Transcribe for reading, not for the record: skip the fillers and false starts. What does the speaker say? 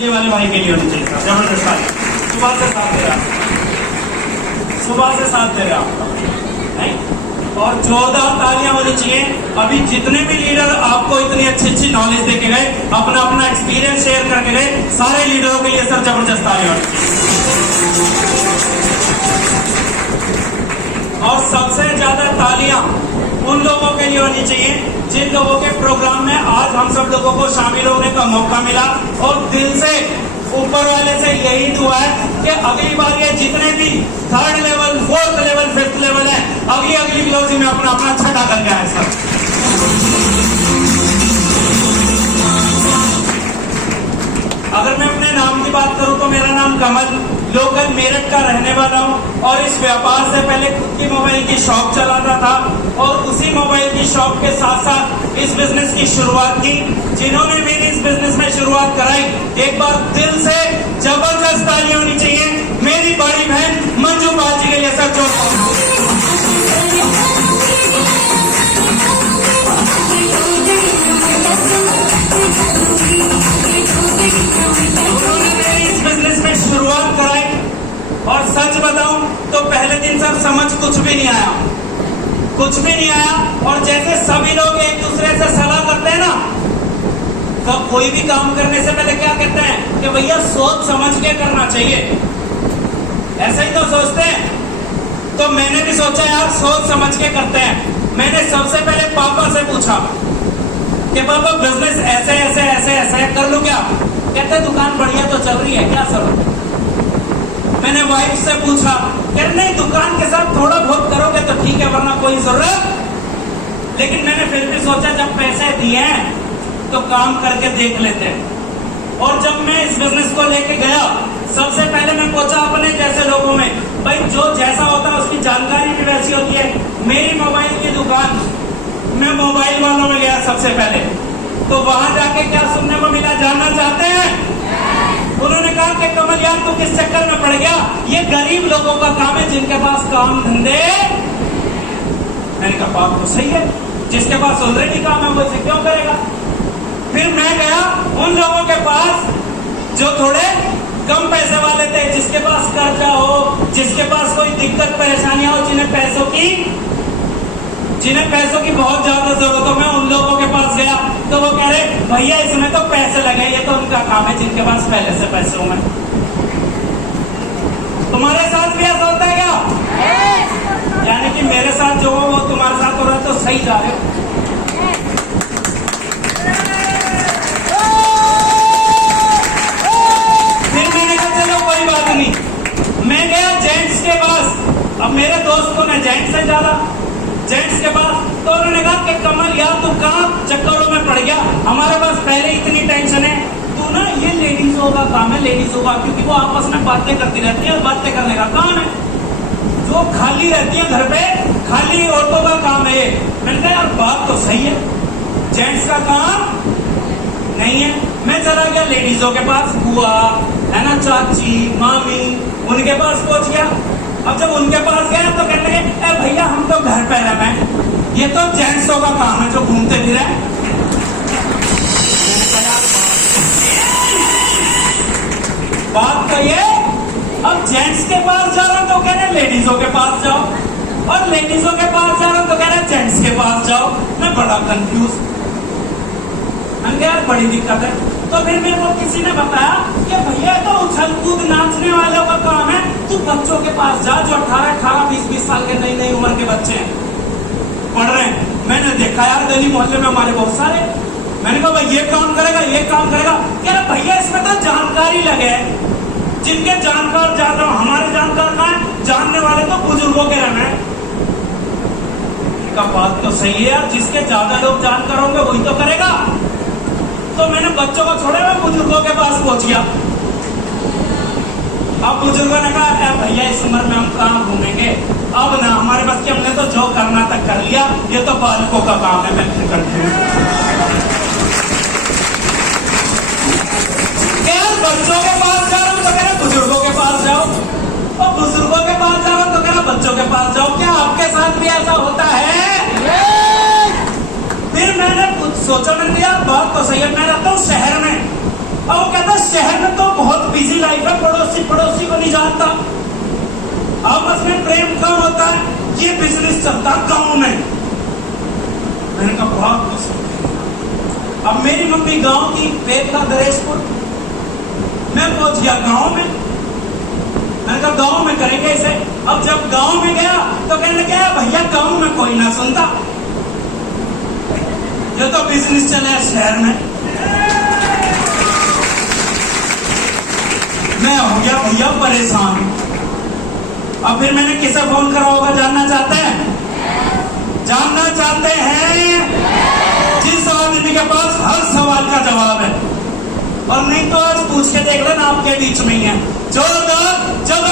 ये वाले भाई के लिए होनी चाहिए सर, जबरदस्त ताली। सुबह से साथ दे रहा, सुबह से साथ दे रहा नहीं, और 14 तालियां होनी चाहिए। अभी जितने भी लीडर आपको इतनी अच्छी अच्छी नॉलेज देके गए, अपना अपना एक्सपीरियंस शेयर करके गए, सारे लीडरों के लिए सर जबरदस्त तालियां होनी चाहिए। और सबसे ज्यादा तालियां उन लोगों के लिए होनी चाहिए जिन लोगों के प्रोग्राम में आज हम सब लोगों को शामिल होने का मौका मिला, और दिल से ऊपर वाले से यही दुआ है कि अगली बार ये जितने भी 3rd level, 4th level, 5th level है, अगली क्लोजी में अपना अपना छठा करके आए सर। अगर मैं अपने नाम की बात करूं तो मेरा नाम कमल, लोकल मेरठ का रहने वाला हूं, और इस व्यापार से पहले खुद की मोबाइल की शॉप चलाता था, और उसी मोबाइल की शॉप के साथ साथ इस बिजनेस की शुरुआत की। जिन्होंने मेरी इस बिजनेस में शुरुआत कराई, एक बार दिल से जबरदस्त ताली होनी चाहिए मेरी बड़ी बहन मंजू पाल जी के लिए सर। जो उन्होंने मेरी इस बिजनेस में शुरुआत कराई, और सच बताऊं तो पहले दिन सर समझ कुछ भी नहीं आया, कुछ भी नहीं आया। और जैसे सभी लोग एक दूसरे से सलाह करते हैं ना, तो कोई भी काम करने से पहले क्या कहते हैं कि भैया सोच समझ के करना चाहिए, ऐसा ही तो सोचते हैं। तो मैंने भी सोचा यार सोच समझ के करते हैं। मैंने सबसे पहले पापा से पूछा कि पापा बिजनेस ऐसे ऐसे ऐसे ऐसे कर लूं क्या? कहते दुकान बढ़िया तो चल रही है, क्या सर? मैंने वाइफ से पूछा कि नहीं दुकान के साथ थोड़ा बहुत करोगे तो ठीक है, वरना कोई जरूरत। लेकिन मैंने फिर भी सोचा जब पैसे दिए हैं तो काम करके देख लेते हैं। और जब मैं इस बिजनेस को लेके गया, सबसे पहले मैं पूछा अपने जैसे लोगों में, भाई जो जैसा होता है उसकी जानकारी भी वैसी होती है। मेरी मोबाइल की दुकान, मैं मोबाइल वालों में गया सबसे पहले, तो वहां जाके क्या सुनने को मिला जानना चाहते हैं? उन्होंने कहा कि कमल यार तू किस चक्कर में पड़ गया, ये गरीब लोगों का काम है जिनके पास काम धंधे। मैंने कहा बात तो सही है, जिसके पास ऑलरेडी काम है वो इसे क्यों करेगा? फिर मैं गया उन लोगों के पास जो थोड़े कम पैसे वाले थे, जिसके पास कर्जा हो, जिसके पास कोई दिक्कत परेशानियां हो, जिन्हें पैसों की बहुत ज्यादा जरूरत हो। मैं उन लोगों के पास गया तो वो कह रहे भैया इसमें तो पैसे लगे, ये तो उनका काम है जिनके पास पहले से पैसे होंगे। तुम्हारे साथ भी ऐसा होता है क्या? यानी कि मेरे साथ जो हो वो तुम्हारे साथ हो रहा है, तो सही जा रहे हो। फिर मैंने कहा चलो कोई बात नहीं, मैं गया जेंट्स के पास। अब मेरे दोस्तों ने जेंट्स से डाला, जेंट्स के पास, तो उन्होंने कहा कि कमल यार तू कहाँ चक्करों में पड़ गया, हमारे पास पहले इतनी टेंशन है, तू ना ये लेडीजों का काम है, लेडीजों का, क्योंकि वो आपस में बातें करती रहती है, बातें करने का काम है। जो खाली रहती है घर पे, खाली औरतों का काम है। मैंने कहा यार बात तो सही है, जेंट्स का काम नहीं है। मैं चला गया लेडीजों के पास, बुआ है ना, चाची, मामी, उनके पास पहुंच गया। अब जब उनके पास गया तो कहने लगे ए भैया हम तो घर पे रह रहे हैं, ये तो जेंट्सों का काम है जो घूमते फिरे। बात तो ये, अब जेंट्स के पास जा रहा हूं तो कह रहे लेडीजों के पास जाओ, और लेडीजों के पास जा रहा हूं तो कह रहे जेंट्स के पास जाओ। मैं बड़ा कंफ्यूज, मैंने यार बड़ी दिक्कत है। तो फिर मेरे को किसी ने बताया कि भैया तो उछल कूद नाचने वालों का काम है, तू बच्चों के पास जा जो 18, 20 साल के नई नई उम्र के बच्चे हैं, पढ़ रहे हैं। मैंने देखा यार गली मोहल्ले में हमारे बहुत सारे। मैंने कहा भाई ये काम करेगा, ये काम करेगा। कह रहे भैया इसमें तो जानकारी लगे, जिनके जानकार ज्यादा, हमारे जानकार कहाँ है, जानने वाले तो बुजुर्गों के रहना है। का बात तो सही है यार, जिसके ज्यादा लोग जानकार होंगे वही तो करेगा। तो मैंने बच्चों को छोड़े, मैं बुजुर्गों के पास पहुंच गया। अब बुजुर्गों ने कहा भैया इस उम्र में हम कहाँ घूमेंगे, अब ना हमारे पास की, हमने तो जो करना था कर लिया, ये तो बालकों का काम है। मैं करती हूँ बच्चों के पास जा रहा हूँ तो कह रहे बुजुर्गों के पास जाओ, और बुजुर्गों के पास जा रहा हूँ तो कह रहे बच्चों के पास जाओ। क्या आपके साथ भी ऐसा होता है? फिर मैंने कुछ सोचा, मैंने यार बात तो सही है, मैं रहता हूँ शहर में, और वो कहता शहर में तो बहुत बिजी लाइफ है, पड़ोसी पड़ोसी को नहीं जानता, आपस में प्रेम कम होता है, ये बिजनेस चलता गांव में। मैंने कहा बहुत कुछ। अब मेरी मम्मी गांव की, पेट था दरेशपुर, मैं पहुंच गया गांव में। मैंने कहा गांव में करेंगे इसे। अब जब गांव में गया तो कहने लगा भैया गांव में कोई ना सुनता, ये तो बिजनेस चले शहर में। मैं हो गया भैया परेशान। अब फिर मैंने किसे फोन करा होगा, जानना चाहते हैं? जानना चाहते हैं? जिस आदमी के पास हर सवाल का जवाब है, और नहीं तो आज पूछ के देख लेना, आपके बीच में ही है। जोरदार जब